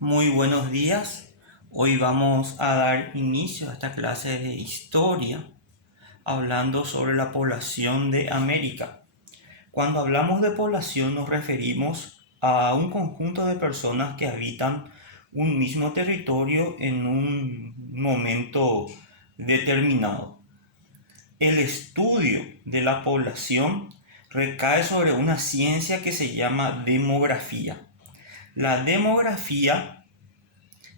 Muy buenos días. Hoy vamos a dar inicio a esta clase de historia hablando sobre la población de América. Cuando hablamos de población nos referimos a un conjunto de personas que habitan un mismo territorio en un momento determinado. El estudio de la población recae sobre una ciencia que se llama demografía. La demografía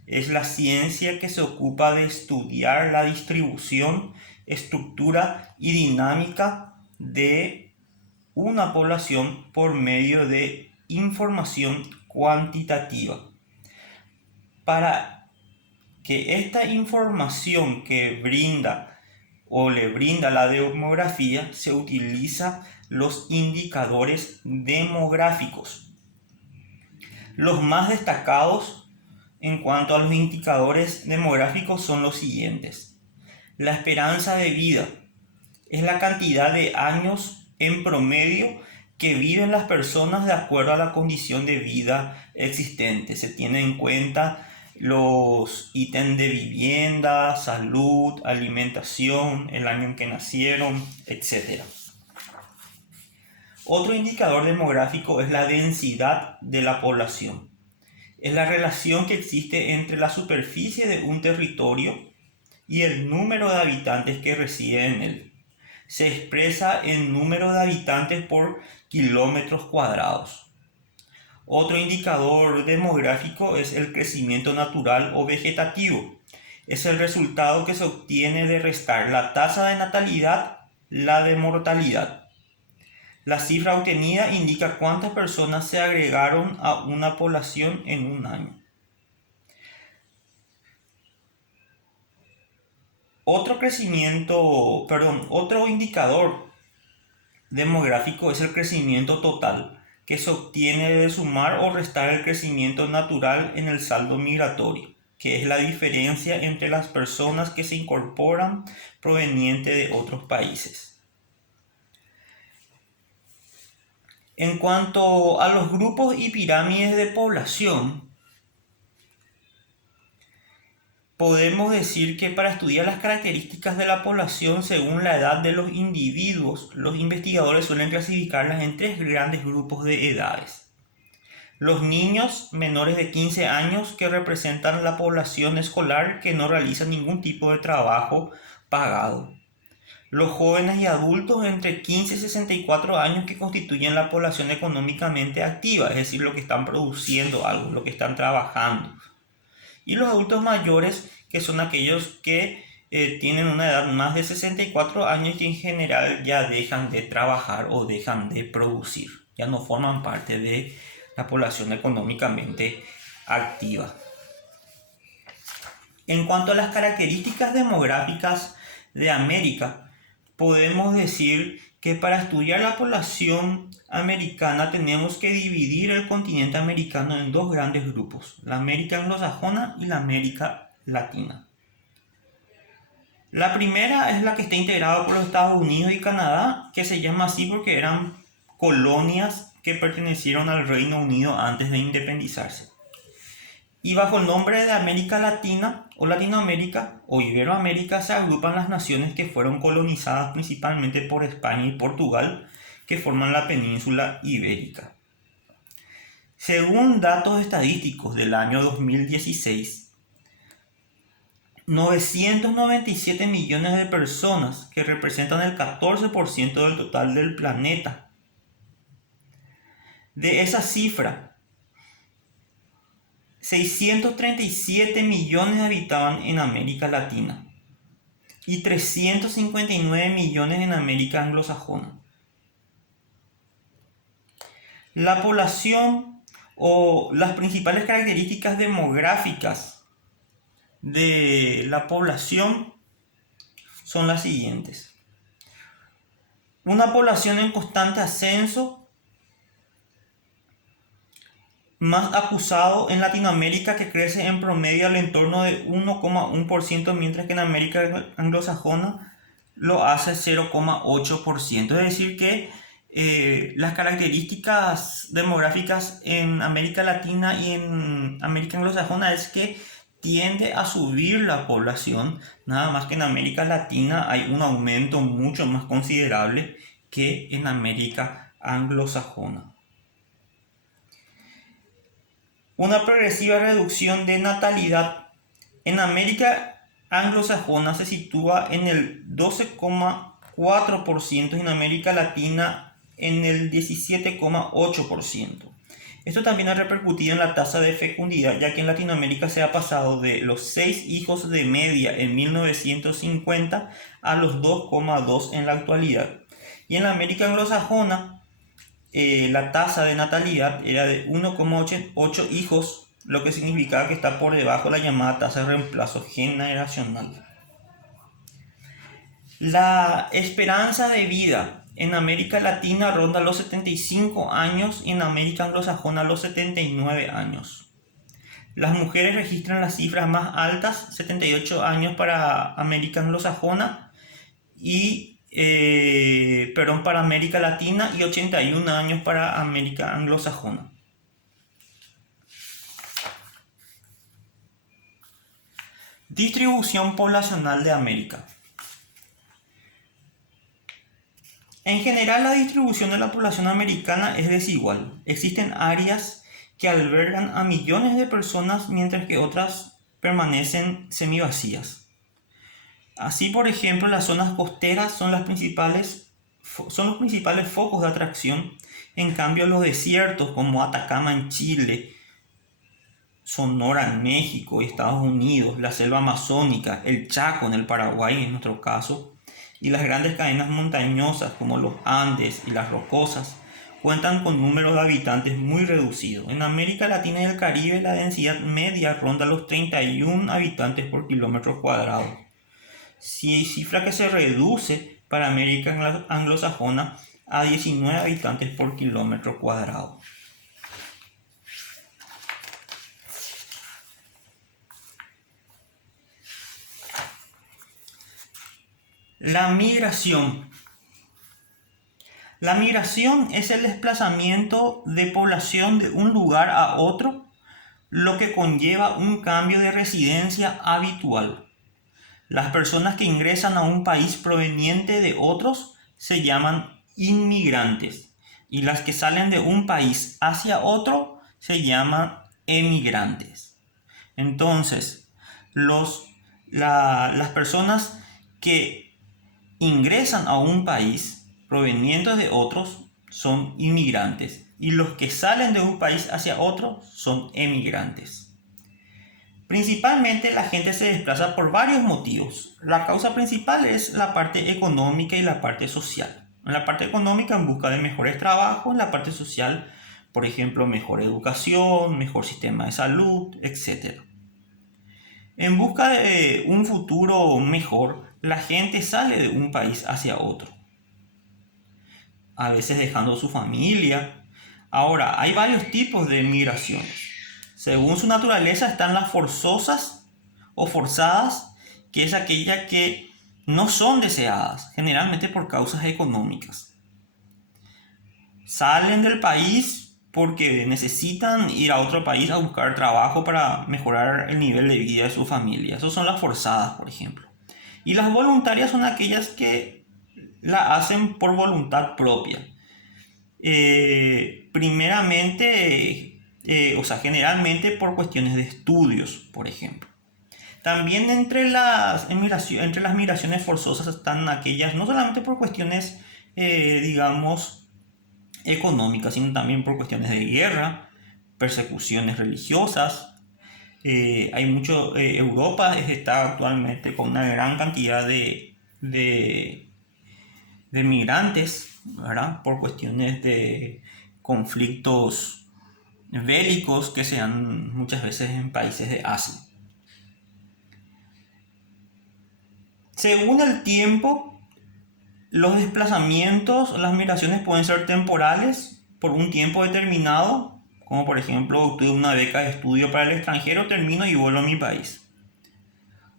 es la ciencia que se ocupa de estudiar la distribución, estructura y dinámica de una población por medio de información cuantitativa. Para que esta información que brinda o le brinda la demografía se utiliza los indicadores demográficos. Los más destacados en cuanto a los indicadores demográficos son los siguientes. La esperanza de vida es la cantidad de años en promedio que viven las personas de acuerdo a la condición de vida existente. Se tienen en cuenta los ítems de vivienda, salud, alimentación, el año en que nacieron, etc. Otro indicador demográfico es la densidad de la población. Es la relación que existe entre la superficie de un territorio y el número de habitantes que residen en él. Se expresa en número de habitantes por kilómetros cuadrados. Otro indicador demográfico es el crecimiento natural o vegetativo. Es el resultado que se obtiene de restar la tasa de natalidad, la de mortalidad. La cifra obtenida indica cuántas personas se agregaron a una población en un año. Otro indicador demográfico es el crecimiento total, que se obtiene de sumar o restar el crecimiento natural en el saldo migratorio, que es la diferencia entre las personas que se incorporan provenientes de otros países. En cuanto a los grupos y pirámides de población, podemos decir que para estudiar las características de la población según la edad de los individuos, los investigadores suelen clasificarlas en tres grandes grupos de edades. Los niños menores de 15 años, que representan la población escolar que no realiza ningún tipo de trabajo pagado. Los jóvenes y adultos entre 15 y 64 años, que constituyen la población económicamente activa, es decir, los que están produciendo algo, los que están trabajando. Y los adultos mayores, que son aquellos que tienen una edad más de 64 años y en general ya dejan de trabajar o dejan de producir, ya no forman parte de la población económicamente activa. En cuanto a las características demográficas de América, podemos decir que para estudiar la población americana tenemos que dividir el continente americano en dos grandes grupos, la América anglosajona y la América latina. La primera es la que está integrada por los Estados Unidos y Canadá, que se llama así porque eran colonias que pertenecieron al Reino Unido antes de independizarse. Y bajo el nombre de América Latina o Latinoamérica o Iberoamérica se agrupan las naciones que fueron colonizadas principalmente por España y Portugal, que forman la península ibérica. Según datos estadísticos del año 2016, 997 millones de personas, que representan el 14% del total del planeta. De esa cifra, 637 millones habitaban en América Latina y 359 millones en América anglosajona. La población o las principales características demográficas de la población son las siguientes. Una población en constante ascenso, más acusado en Latinoamérica, que crece en promedio al entorno de 1,1%, mientras que en América anglosajona lo hace 0,8%. Es decir que las características demográficas en América Latina y en América anglosajona es que tiende a subir la población, nada más que en América Latina hay un aumento mucho más considerable que en América anglosajona. Una progresiva reducción de natalidad en América anglosajona se sitúa en el 12,4% y en América Latina en el 17,8%. Esto también ha repercutido en la tasa de fecundidad, ya que en Latinoamérica se ha pasado de los 6 hijos de media en 1950 a los 2,2 en la actualidad. Y en la América anglosajona, la tasa de natalidad era de 1,8 hijos, lo que significaba que está por debajo de la llamada tasa de reemplazo generacional. La esperanza de vida en América Latina ronda los 75 años y en América anglosajona los 79 años. Las mujeres registran las cifras más altas, 78 años para América anglosajona para América Latina y 81 años para América anglosajona. Distribución poblacional de América. En general, la distribución de la población americana es desigual. Existen áreas que albergan a millones de personas mientras que otras permanecen semivacías. Así, por ejemplo, las zonas costeras son los principales focos de atracción. En cambio, los desiertos como Atacama en Chile, Sonora en México y Estados Unidos, la selva amazónica, el Chaco en el Paraguay en nuestro caso, y las grandes cadenas montañosas como los Andes y las Rocosas cuentan con números de habitantes muy reducidos. En América Latina y el Caribe la densidad media ronda los 31 habitantes por kilómetro cuadrado, cifra que se reduce para América anglosajona a 19 habitantes por kilómetro cuadrado. La migración. La migración es el desplazamiento de población de un lugar a otro, lo que conlleva un cambio de residencia habitual. Las personas que ingresan a un país proveniente de otros se llaman inmigrantes y las que salen de un país hacia otro se llaman emigrantes. Entonces, las personas que ingresan a un país provenientes de otros son inmigrantes y los que salen de un país hacia otro son emigrantes. Principalmente la gente se desplaza por varios motivos. La causa principal es la parte económica y la parte social. En la parte económica en busca de mejores trabajos, en la parte social, por ejemplo, mejor educación, mejor sistema de salud, etc. En busca de un futuro mejor, la gente sale de un país hacia otro, a veces dejando su familia. Ahora, hay varios tipos de migraciones. Según su naturaleza están las forzosas o forzadas, que es aquella que no son deseadas, generalmente por causas económicas. Salen del país porque necesitan ir a otro país a buscar trabajo para mejorar el nivel de vida de su familia. Esas son las forzadas, por ejemplo. Y las voluntarias son aquellas que la hacen por voluntad propia. Generalmente por cuestiones de estudios, por ejemplo. También entre las migraciones forzosas están aquellas, no solamente por cuestiones, económicas, sino también por cuestiones de guerra, persecuciones religiosas. Europa está actualmente con una gran cantidad de migrantes, ¿verdad? Por cuestiones de conflictos bélicos que se dan muchas veces en países de Asia. Según el tiempo, los desplazamientos, las migraciones pueden ser temporales por un tiempo determinado, como por ejemplo, obtuve una beca de estudio para el extranjero, termino y vuelvo a mi país.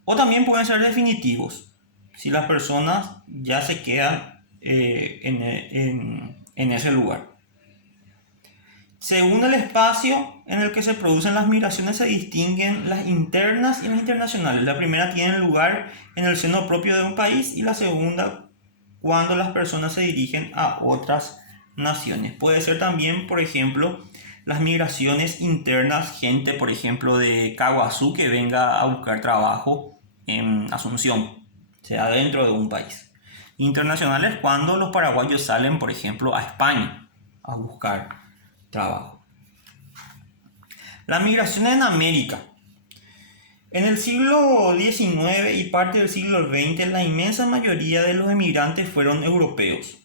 O también pueden ser definitivos, si las personas ya se quedan en en ese lugar. Según el espacio en el que se producen las migraciones, se distinguen las internas y las internacionales. La primera tiene lugar en el seno propio de un país y la segunda cuando las personas se dirigen a otras naciones. Puede ser también, por ejemplo, las migraciones internas, gente, por ejemplo, de Caguazú que venga a buscar trabajo en Asunción, sea dentro de un país. Internacionales cuando los paraguayos salen, por ejemplo, a España a buscar trabajo. La migración en América. En el siglo XIX y parte del siglo XX, la inmensa mayoría de los emigrantes fueron europeos.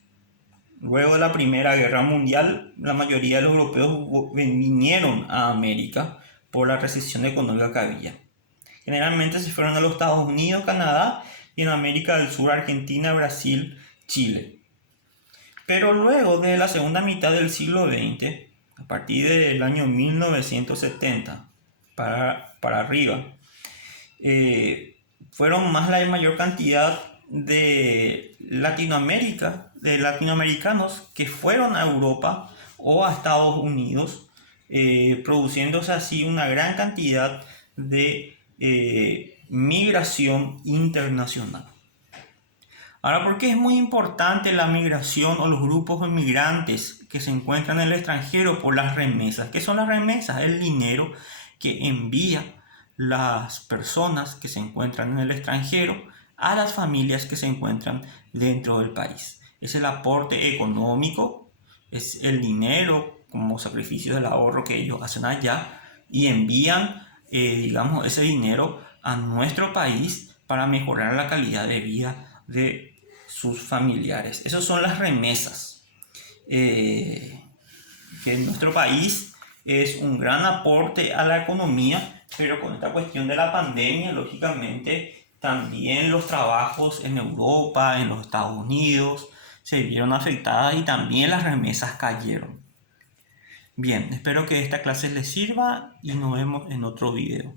Luego de la Primera Guerra Mundial, la mayoría de los europeos vinieron a América por la recesión económica que había. Generalmente se fueron a los Estados Unidos, Canadá y en América del Sur, Argentina, Brasil, Chile. Pero luego de la segunda mitad del siglo XX, a partir del año 1970 para arriba, fueron más la mayor cantidad de latinoamericanos que fueron a Europa o a Estados Unidos, produciéndose así una gran cantidad de migración internacional. Ahora, ¿por qué es muy importante la migración o los grupos de migrantes que se encuentran en el extranjero? Por las remesas. ¿Qué son las remesas? El dinero que envía las personas que se encuentran en el extranjero a las familias que se encuentran dentro del país. Es el aporte económico, es el dinero como sacrificio del ahorro que ellos hacen allá y envían, ese dinero a nuestro país para mejorar la calidad de vida de sus familiares. Esas son las remesas, que en nuestro país es un gran aporte a la economía, pero con esta cuestión de la pandemia, lógicamente, también los trabajos en Europa, en los Estados Unidos, se vieron afectadas y también las remesas cayeron. Bien, espero que esta clase les sirva y nos vemos en otro video.